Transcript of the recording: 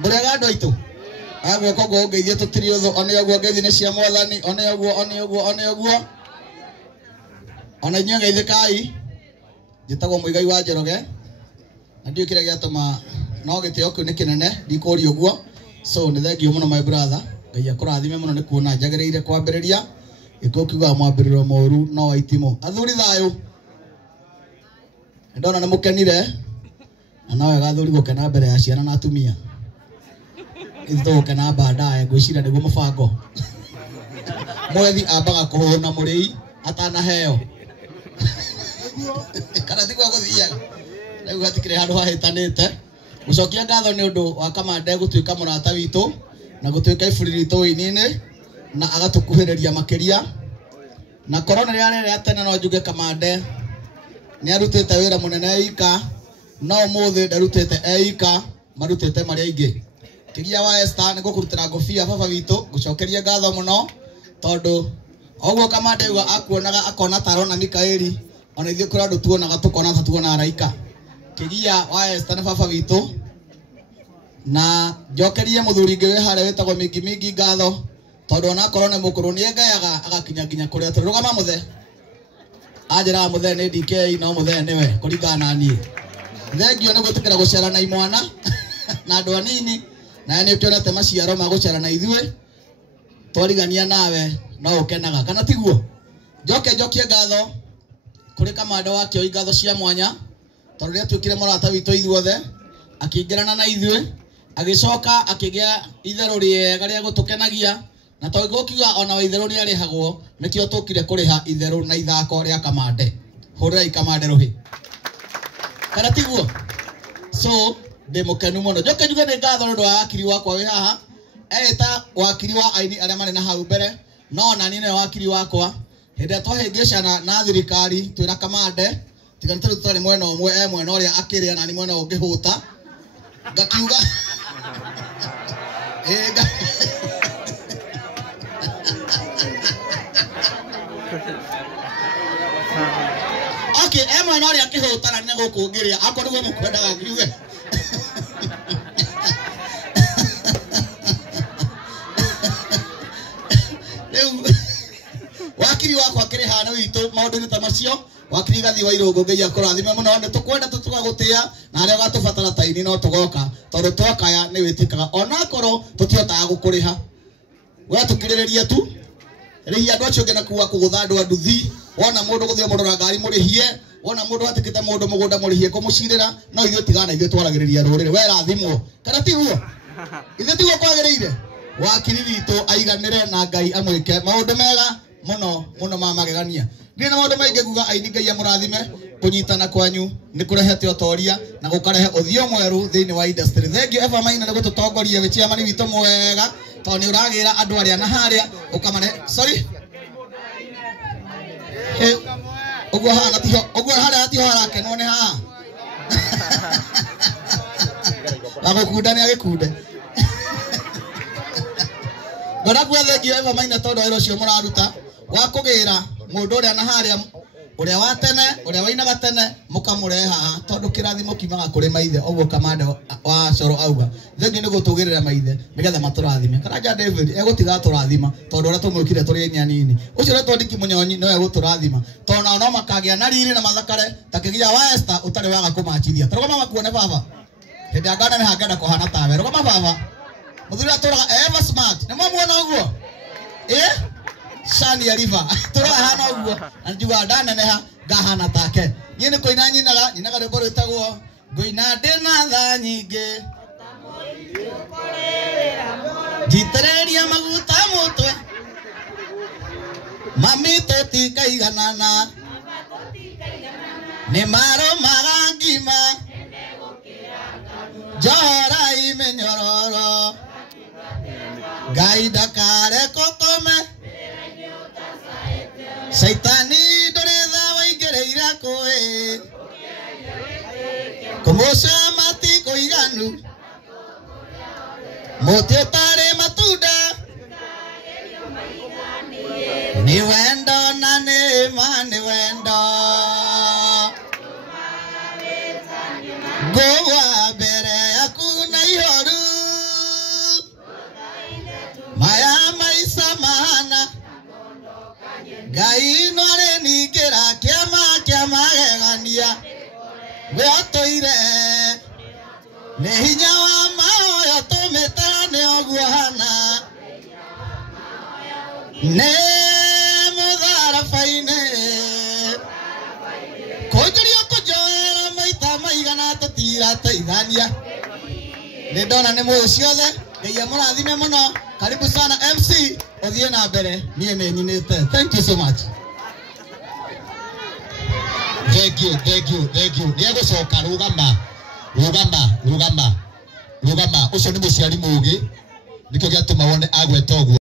Murega andu aitu. Agwe kogo ngeithie tutiri uthu one ogwo ngeithi cia mwathani one ogwo. Ona inyuĩ ngeithikai. Njĩtagwo Mũigai wa Njoroge. Na ndio kĩrĩa gĩatũma no gĩtĩo kĩu nĩ kĩnene ndikũria ũguo. So nĩ thengiũ mũno my brother. Ngai akũrathime mũno nĩ kuona njagĩrĩire kwambĩrĩria. Gĩkũ kiuga mwambĩrĩrio moru no waitimo. Athuri thayũ. Ndona nĩ mũkenire. Na nawe gathuri gũkena mbere ya ciana na atumia. Ithoke na baadaye ngwĩciria nĩguo mũbango. Mwethi ambaga kũhũna mũrĩi atanaheo. Kana tigwa gũthiaga. Rĩu hatikĩrĩ handũ hahĩtanĩte. Gũcokia ngatho nĩ ũndũ wa Kamande gũtuĩka mũrata witũ na gũtuĩka iburi ritũ wĩini-inĩ na agatũkuhĩrĩria makĩria. Na korona rĩrĩa tene no njuge Kamande nĩ arutĩte wĩra mũnene eika no mũthĩ ndarutĩte eika marutĩte marĩa aingĩ. Kĩgia wa Esther nĩ gũkũrutĩra ngobia baba witũ gũcokeria ngatho mũno tondũ ogwo Kamande uga akuonaga akona tarona Mikaeli ona ithuĩ kũrĩ andũ tuonaga tũkona ta tuona araika. Kĩgia wa Esther nĩ baba witũ na njokerie mũthuri ngĩ wĩ harĩa wĩtagwo Mingi ngatho tondũ ona korona mũkũrũ nĩ engayaga agakinya nginya kũrĩa tũrĩ. Rũgama mũthe anjĩra mũthe nĩ DK no mũthe nĩwe kũringana na niĩ. Thengio nĩ gwĩtĩkĩra gũcera na imwana na andũ anini na nĩ ũkĩonete maciaro ma gũcera na ithuĩ twarigania nawe no ũkenaga kana tiguo. Njokie ngatho kũrĩ Kamande wakĩo ngatho cia mwanya tondũ rĩrĩa tuĩkire mũrata witũ ithuothe akĩingĩrana na ithuĩ agĩcoka akĩgĩa itherũ rĩega rĩa gũtũkenagia na tondũ kiuga ona wa itherũ nĩ arĩhagwo nĩkĩo tũkire kũrĩha itherũ na ithako rĩa Kamande. Hũrĩrai Kamande rũhĩ. Kana tiguo. So ndĩmũkenu mũno. Njoke njuge nĩ ngatho nĩ ũndũ wa wakiri wakwa wĩ haha. Eta wakiri wa aini arĩa marĩ na hau mbere no na niĩ nĩ wakiri wakwa. Hĩndĩ twahĩngĩcana na thirikari twĩra Kamande tiga nĩ tũtarĩ mwena ũmwe mwena ũrĩa akĩrĩa na nĩ mwena ũngĩ hũta. Ngakiuga okay mwena ũrĩa akĩhũtana nĩ gũkũngĩria akwa nĩguo mũkwendaga ngiuge. Wakiri wakwa kĩrĩ hana witũ maũndũ-inĩ ta macio wakiri gathi wa Irũngũ Ngai akũrathime mũno nĩ tũkwenda tũtũgagũtĩa na arĩa gatũbatara taini no tũgoka tondũ twakaya nĩ wĩtĩkaga ona korwo tũtihotaga gũkũrĩha we tũkirĩrĩrie tu rĩhia andũ acio ngena kuwa kũgũtha andũ anduthi wona mũndũ gũthĩa mũndũ na ngari mũrĩhie wona mũndũ atikĩte mũndũ mũgũnda mũrĩhie kũmũcirĩra no ithuĩ tigana ithuĩ twaragĩrĩria rũrĩrĩ we rathimwo kana tiguo ithuĩ tiguo kwagĩrĩire. Wakiri witũ aiganĩre na Ngai amwĩke maũndũ mega mũno ma magegania. Nĩ na maũndũ maingĩ kuga aini Ngai amũrathime kũnyitana kwanyu nĩ kũrehete ũtoria na gũkarehe ũthio mwerũ thĩinĩ wa industry. Thengio Eva Maina nĩ gũtũtongoria we chairman witũ mwega tondũ nĩ ũragĩra andũ arĩa na harĩa ũkamarehe sorry ũguo hana tiho ũguo harĩa tiho harakenwo nĩ haha agũkunda nĩ agĩkunde. Ngoragwo thengio Eva Maina tondũ wĩra ũcio mũraruta wa kũgĩra mũndũ ũrĩa na harĩa ũrĩa wa tene ũrĩa wainaga tene mũkamũrehe haha tondũ kĩrathimo kiumaga kũrĩ maithe ũguo Kamande wa Coro auga. Thengio nĩ gũtũgĩrĩra maithe nĩgetha matũrathime. Karanja David egũtiga tũrathima tondũ ũrĩa tũmwĩkire tũrĩ nyanini ũcio ũrĩa twandiki Mũnyonyi no egũtũrathima tondũ nao no makagĩa na riri na mathakare ta Kĩgia wa Esther ũtarĩ waga kũmanjithia. Tũrũgama makuone baba hĩndĩ ya ngana nĩ hangenda kũhana tawe. Rũgama baba mũthuri atũraga ever smart nĩ mwamuona ũguo Shani ya River tũrahana ũguo na njuga ndaneneha ngahana take. Niĩ nĩ kũina nyinaga rwĩmbo rwĩtagwo ngũina ndĩna tha nyingĩ njitĩrĩria maguta mũtwe mami tũtikaiganana nĩ marũmaga ngima njohora imenyororo Ngai ndakareke ũkome Saitani ndũrĩ tha waingĩrĩire kũĩ kũmũca matikũiganu mũtĩ ũtarĩ matunda nĩ wendo na nĩ wendo ngũgwa mbere yaku na ihoru we atoire ne hinya wa maoyo tumetane ogwo hana ne mudara faine kojurio kujoera maita maigana tutira teithania ne ndona ne moyo ciothe ngai amurathime muno karibu sana MC othie na mbere nie ne nyinite thank you so much thank you niego coka rugama ucio ni muciari mugi nikyo giatuma wone agweta ogwo